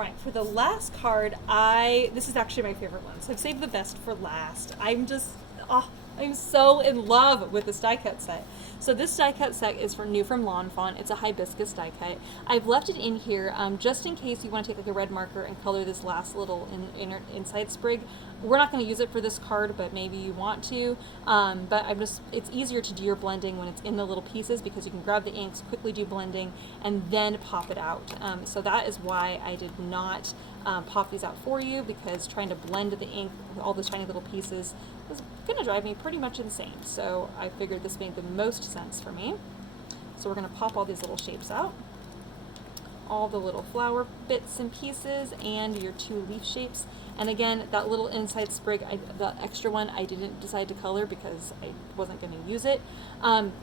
right, for the last card, this is actually my favorite one, so I've saved the best for last. I'm so in love with this die cut set. So this die cut set is new from Lawn Fawn. It's a hibiscus die cut. I've left it in here just in case you want to take like a red marker and color this last little inside sprig. We're not going to use it for this card, but maybe you want to. But it's easier to do your blending when it's in the little pieces because you can grab the inks, quickly do blending, and then pop it out. So that is why I did not pop these out for you, because trying to blend the ink with all those tiny little pieces was going to drive me pretty much insane. So I figured this made the most sense for me. So we're going to pop all these little shapes out. All the little flower bits and pieces and your 2 leaf shapes. And again, that little inside sprig, the extra one, I didn't decide to color because I wasn't going to use it.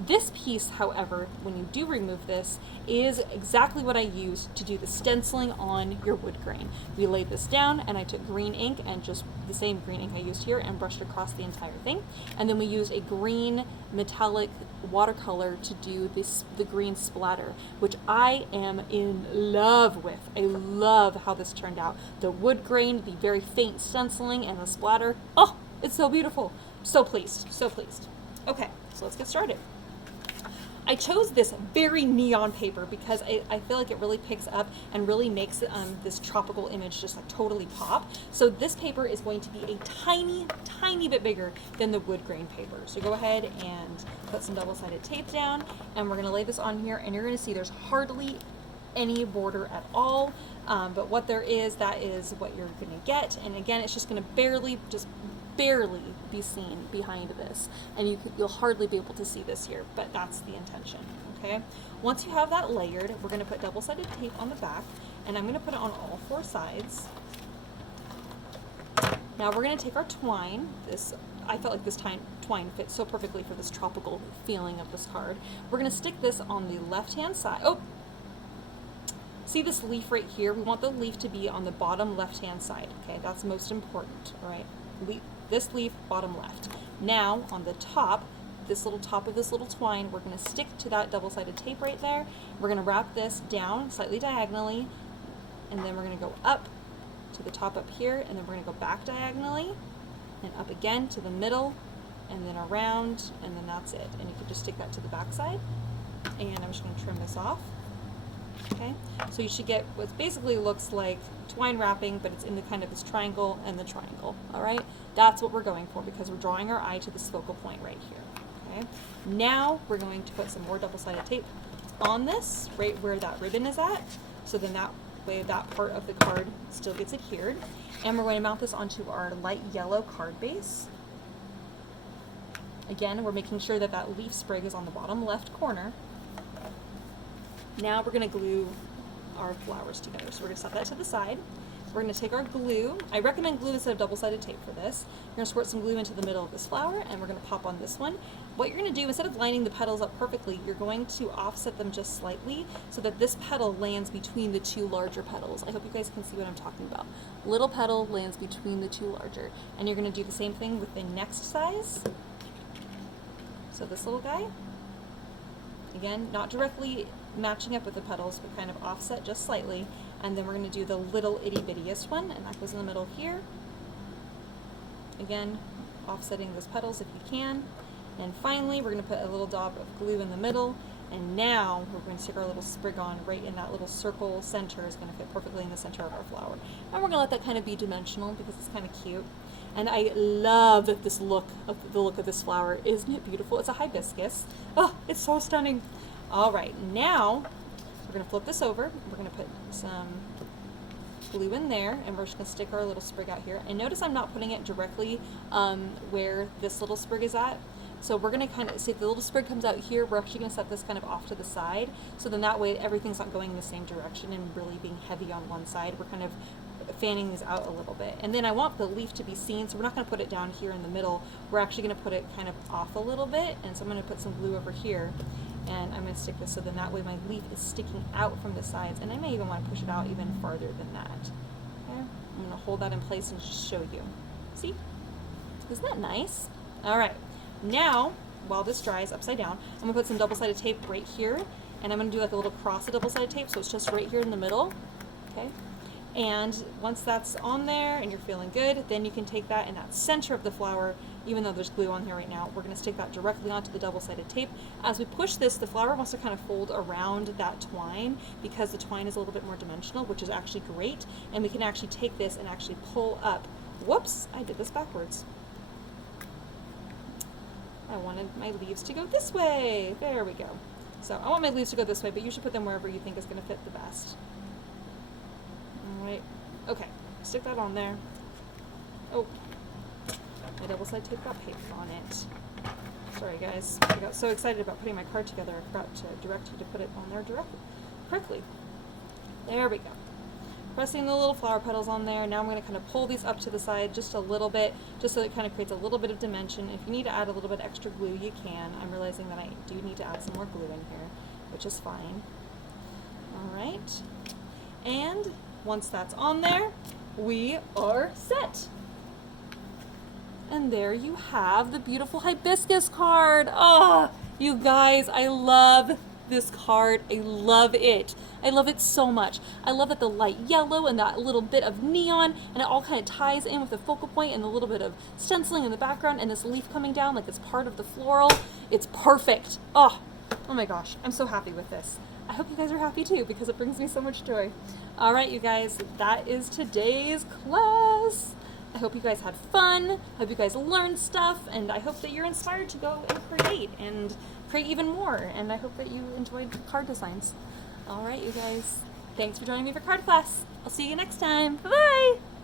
This piece, however, when you do remove this, is exactly what I used to do the stenciling on your wood grain. We laid this down and I took green ink and just the same green ink I used here and brushed across the entire thing. And then we used a green metallic watercolor to do the green splatter, which I am in love with. I love how this turned out. The wood grain, the very faint stenciling, and the splatter. Oh, it's so beautiful. So pleased, so pleased. Okay, so let's get started. I chose this very neon paper because I feel like it really picks up and really makes this tropical image just like totally pop. So this paper is going to be a tiny bit bigger than the wood grain paper. So go ahead and put some double-sided tape down, and we're going to lay this on here, and you're going to see there's hardly any border at all, but what there is, that is what you're going to get. And again, it's just going to barely be seen behind this, and you'll hardly be able to see this here, but that's the intention. Okay, once you have that layered, we're going to put double-sided tape on the back, and I'm going to put it on all 4 sides. Now we're going to take our twine. I felt like this twine fits so perfectly for this tropical feeling of this card. We're going to stick this on the left-hand side. Oh, see this leaf right here? We want the leaf to be on the bottom left-hand side. Okay, that's most important. All right, this leaf, bottom left. Now on the top, top of this little twine, we're going to stick to that double-sided tape right there. We're going to wrap this down slightly diagonally, and then we're going to go up to the top up here, and then we're going to go back diagonally and up again to the middle, and then around, and then that's it. And you can just stick that to the back side, and I'm just going to trim this off. Okay, so you should get what basically looks like twine wrapping, but it's in the kind of this triangle and the triangle. All right, that's what we're going for because we're drawing our eye to this focal point right here. Okay, now we're going to put some more double-sided tape on this right where that ribbon is at, so then that way that part of the card still gets adhered. And we're going to mount this onto our light yellow card base. Again, we're making sure that that leaf sprig is on the bottom left corner. Now we're going to glue our flowers together. So we're going to set that to the side. We're going to take our glue. I recommend glue instead of double-sided tape for this. You're going to squirt some glue into the middle of this flower, and we're going to pop on this one. What you're going to do, instead of lining the petals up perfectly, you're going to offset them just slightly so that this petal lands between the 2 larger petals. I hope you guys can see what I'm talking about. Little petal lands between the 2 larger. And you're going to do the same thing with the next size. So this little guy. Again, not directly matching up with the petals, but kind of offset just slightly. And then we're going to do the little itty-bittiest one, and that goes in the middle here. Again, offsetting those petals if you can. And finally, we're going to put a little dab of glue in the middle. And now we're going to stick our little sprig on right in that little circle center. Is going to fit perfectly in the center of our flower. And we're going to let that kind of be dimensional because it's kind of cute. And I love the look of this flower. Isn't it beautiful? It's a hibiscus. Oh, it's so stunning. All right, now we're going to flip this over. We're going to put some glue in there, and we're just going to stick our little sprig out here. And notice I'm not putting it directly where this little sprig is at. So we're going to kind of see if the little sprig comes out here, we're actually going to set this kind of off to the side. So then that way everything's not going in the same direction and really being heavy on one side. We're kind of fanning these out a little bit. And then I want the leaf to be seen, so we're not going to put it down here in the middle. We're actually going to put it kind of off a little bit. And so I'm going to put some glue over here. And I'm going to stick this so then that way my leaf is sticking out from the sides. And I may even want to push it out even farther than that. Okay? I'm going to hold that in place and just show you. See? Isn't that nice? All right. Now, while this dries upside down, I'm going to put some double-sided tape right here. And I'm going to do like a little cross of double-sided tape, so it's just right here in the middle. Okay? And once that's on there and you're feeling good, then you can take that in that center of the flower, even though there's glue on here right now, we're going to stick that directly onto the double-sided tape. As we push this, the flower wants to kind of fold around that twine because the twine is a little bit more dimensional, which is actually great. And we can actually take this and actually pull up. Whoops, I did this backwards. I wanted my leaves to go this way. There we go. So I want my leaves to go this way, but you should put them wherever you think is going to fit the best. All right. Okay. Stick that on there. Oh. My double-sided tape got paper on it. Sorry, guys. I got so excited about putting my card together, I forgot to direct you to put it on there correctly. There we go. Pressing the little flower petals on there. Now I'm going to kind of pull these up to the side just a little bit, just so it kind of creates a little bit of dimension. If you need to add a little bit extra glue, you can. I'm realizing that I do need to add some more glue in here, which is fine. All right. And once that's on there, we are set. And there you have the beautiful hibiscus card. Oh, you guys, I love this card. I love it. I love it so much. I love that the light yellow and that little bit of neon, and it all kind of ties in with the focal point and the little bit of stenciling in the background and this leaf coming down like it's part of the floral. It's perfect. Oh my gosh, I'm so happy with this. I hope you guys are happy too, because it brings me so much joy. All right, you guys, that is today's class. I hope you guys had fun. I hope you guys learned stuff, and I hope that you're inspired to go and create even more. And I hope that you enjoyed card designs. All right, you guys. Thanks for joining me for card class. I'll see you next time. Bye-bye.